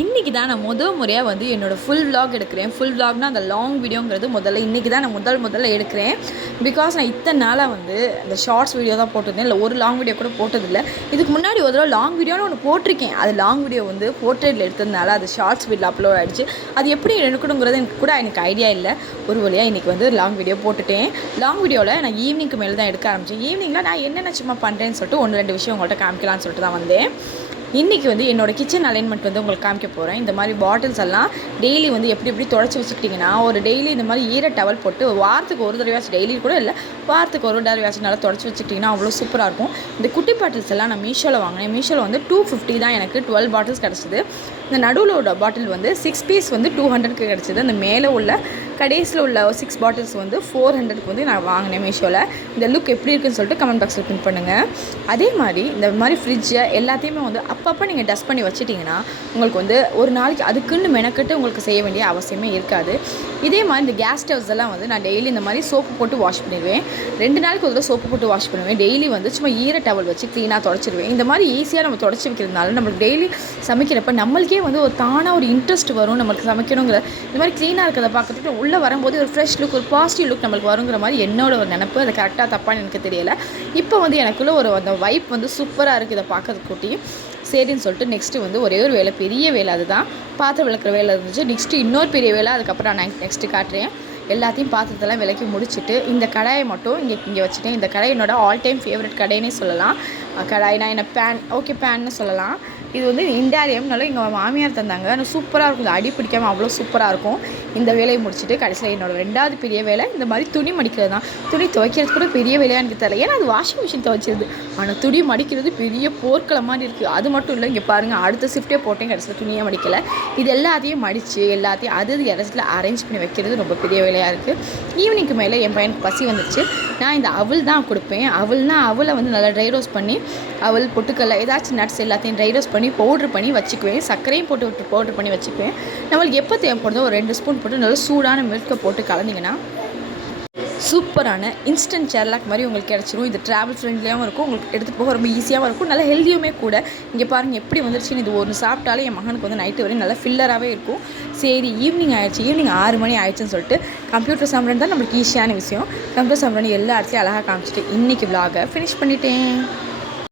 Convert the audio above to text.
இன்றைக்கி தான் நான் முறையாக வந்து என்னோடய ஃபுல் விலாக் எடுக்கிறேன். ஃபுல் விலாக்னால் அந்த லாங் வீடியோங்கிறது இன்றைக்கி தான் நான் முதல்ல எடுக்கிறேன். பிகாஸ் நான் இத்தனை நாளாக வந்து அந்த ஷார்ட்ஸ் வீடியோ தான் போட்டிருந்தேன். இல்லை ஒரு லாங் வீடியோ கூட போட்டதில்லை. இதுக்கு முன்னாடி ஒரு தடவை லாங் வீடியோன்னு ஒன்று போட்டிருக்கேன். அது லாங் வீடியோ வந்து போர்ட்ரேட்டில் எடுத்ததுனால அது ஷார்ட்ஸ் வீடியோ அப்லோட் ஆகிடுச்சு. அது எப்படி எடுக்கணுங்கிறது எனக்கு ஐடியா இல்லை. ஒரு வழியாக இன்றைக்கி வந்து லாங் வீடியோ போட்டுட்டேன். லாங் வீடியோவில் நான் ஈவினிங்க்கு மேலே தான் எடுக்க ஆரம்பித்தேன். ஈவினிங்கில் நான் என்னென்ன சும்மா பண்ணுறேன்னு சொல்லிட்டு 1-2 விஷயம் உங்கள்கிட்ட காமிக்கலான்னு சொல்லிட்டு தான் வந்தேன். இன்றைக்கி வந்து என்னோடய கிச்சன் அலைன்மெண்ட் வந்து உங்களுக்கு காமிக்க போகிறேன். இந்த மாதிரி பாட்டில்ஸ் எல்லாம் டெய்லி வந்து எப்படி தொடச்சி வச்சுக்கிட்டிங்கன்னா ஒரு டெய்லி இந்த மாதிரி ஈர டவல் போட்டு வாரத்துக்கு ஒரு தடவையாச்சும், டெய்லி கூட இல்லை, வாரத்துக்கு ஒரு தடவையாச்சும் நல்லா தொடச்சி வச்சுக்கிட்டிங்கன்னா அவ்வளோ சூப்பராக இருக்கும். இந்த குட்டி பாட்டில்ஸ் எல்லாம் நான் மீஷோவில் வாங்கினேன். மீஷோவில் வந்து 250 தான் எனக்கு 12 பாட்டில்ஸ் கிடச்சிது. இந்த நடுவில் உள்ள பாட்டில் வந்து 6 பீஸ் வந்து 200க்கு கிடச்சிது. அந்த மேலே உள்ள கடைசியில் உள்ள 6 பாட்டில்ஸ் வந்து 400க்கு வந்து நான் வாங்கினேன் மீஷோவில். இந்த லுக் எப்படி இருக்குன்னு சொல்லிட்டு கமெண்ட் பாக்ஸில் பின் பண்ணுங்கள். அதே மாதிரி இந்த மாதிரி ஃப்ரிட்ஜை எல்லாத்தையுமே வந்து அப்பப்போ நீங்கள் டஸ்ட் பண்ணி வச்சிட்டிங்கன்னா உங்களுக்கு வந்து ஒரு நாளைக்கு அதுக்குன்னு மெனக்கட்டு உங்களுக்கு செய்ய வேண்டிய அவசியமே இருக்காது. இதே மாதிரி இந்த கேஸ் ஸ்டவ்ஸ் எல்லாம் வந்து நான் டெய்லி இந்த மாதிரி சோப்பு போட்டு வாஷ் பண்ணிடுவேன். 2 நாளைக்கு ஒரு தடவை சோப்பு போட்டு வாஷ் பண்ணுவேன். டெய்லி வந்து சும்மா ஈர டவல் வச்சு க்ளீனாக தொடச்சிடுவேன். இந்த மாதிரி ஈஸியாக நம்ம தொடச்சி வைக்கிறதுனால நம்மளுக்கு டெய்லி சமைக்கிறப்ப நம்மளுக்கே வந்து ஒரு தானாக ஒரு இன்ட்ரெஸ்ட் வரும். நம்மளுக்கு சமைக்கணுங்கிற இந்த மாதிரி க்ளீனாக இருக்கிறத பார்த்துட்டு உள்ளே வரும்போது ஒரு ஃப்ரெஷ் லுக், ஒரு பாசிட்டிவ் லுக் நம்மளுக்கு வருங்கிற மாதிரி என்னோட ஒரு நினப்பு. அது கரெக்டாக தப்பான்னு எனக்கு தெரியலை. இப்போ வந்து எனக்குள்ளே ஒரு அந்த வைப் வந்து சூப்பராக இருக்குது இதை பார்க்கறதுக்கு கூட்டி. சரின்னு சொல்லிட்டு நெக்ஸ்ட்டு வந்து ஒரே ஒரு வேலை, பெரிய வேலை, அதுதான் பாத்திரம் விளக்குற வேலை இருந்துச்சு. நெக்ஸ்ட்டு இன்னொரு பெரிய வேலை, அதுக்கப்புறம் நான் நெக்ஸ்ட்டு காட்டுறேன். எல்லாத்தையும் பாத்திரத்தெல்லாம் விளக்கி முடிச்சுட்டு இந்த கடாயை மட்டும் இங்கே வச்சுட்டேன். இந்த கடாய் என்னோட ஆல் டைம் ஃபேவரட் கடாயினே சொல்லலாம். கடாய்னா என்ன பேன்னு சொல்லலாம். இது வந்து இண்டாலியம்னால எங்கள் மாமியார் தந்தாங்க. ஆனால் சூப்பராக இருக்கும். இது அடி பிடிக்காமல் அவ்வளோ சூப்பராக இருக்கும். இந்த வேலையை முடிச்சுட்டு கடைசியில் என்னோடய 2வது பெரிய வேலை இந்த மாதிரி துணி மடிக்கிறது தான். துணி துவைக்கிறது கூட பெரிய வேலையாக எனக்கு தெரியல. ஏன்னா அது வாஷிங் மிஷின் துவைச்சிருது. ஆனால் துணி மடிக்கிறது பெரிய போர்க்களம் மாதிரி இருக்குது. அது மட்டும் இல்லை, இங்கே பாருங்கள், அடுத்த ஷிஃப்ட்டே போட்டேன், கடைசியில் துணியாக மடிக்கலை. இது எல்லாத்தையும் மடித்து எல்லாத்தையும் அது இடத்துல அரேஞ்ச் பண்ணி வைக்கிறது ரொம்ப பெரிய வேலையாக இருக்குது. ஈவினிங்க்கு மேலே என் பையனுக்கு பசி வந்துடுச்சு. நான் இந்த அவல் தான் கொடுப்பேன். அவலை வந்து நல்லா ட்ரை ரோஸ்ட் பண்ணி, அவல் பொட்டுக்கல்ல ஏதாச்சும் நட்ஸ் எல்லாத்தையும் ட்ரை ரோஸ்ட் பண்ணி பவுட்ரு பண்ணி வச்சுக்குவேன். சர்க்கரையும் போட்டு பவுட்ரு பண்ணி வச்சுக்குவேன். நம்மளுக்கு எப்போ தேவைப்படுதோ ஒரு 2 ஸ்பூன் போட்டு நல்லா சூடான மில்கை போட்டு கலந்திங்கன்னா சூப்பரான இன்ஸ்டன்ட் செர்லாக் மாதிரி உங்களுக்கு கிடச்சிரும். இது ட்ராவல் ஃப்ரெண்ட்லியாகவும் இருக்கும், உங்களுக்கு எடுத்துகிட்டு போக ரொம்ப ஈஸியாகவும் இருக்கும், நல்லா ஹெல்த்தியுமே கூட. இங்கே பாருங்கள் எப்படி வந்துருச்சுன்னு. இது ஒன்று சாப்பிட்டாலே என் மகனுக்கு வந்து நைட்டு வரையும் நல்லா ஃபில்லராகவே இருக்கும். சரி, ஈவினிங் ஆகிடுச்சு, ஈவினிங் 6 மணி ஆகிடுச்சுன்னு சொல்லிட்டு கம்ப்யூட்டர் சாம்பிராணி தான் நம்மளுக்கு ஈஸியான விஷயம். கம்ப்யூட்டர் சாம்பிராணி எல்லா இடத்துலையும் அழகாக காமிச்சிட்டு இன்றைக்கி விலாகை ஃபினிஷ் பண்ணிட்டேன்.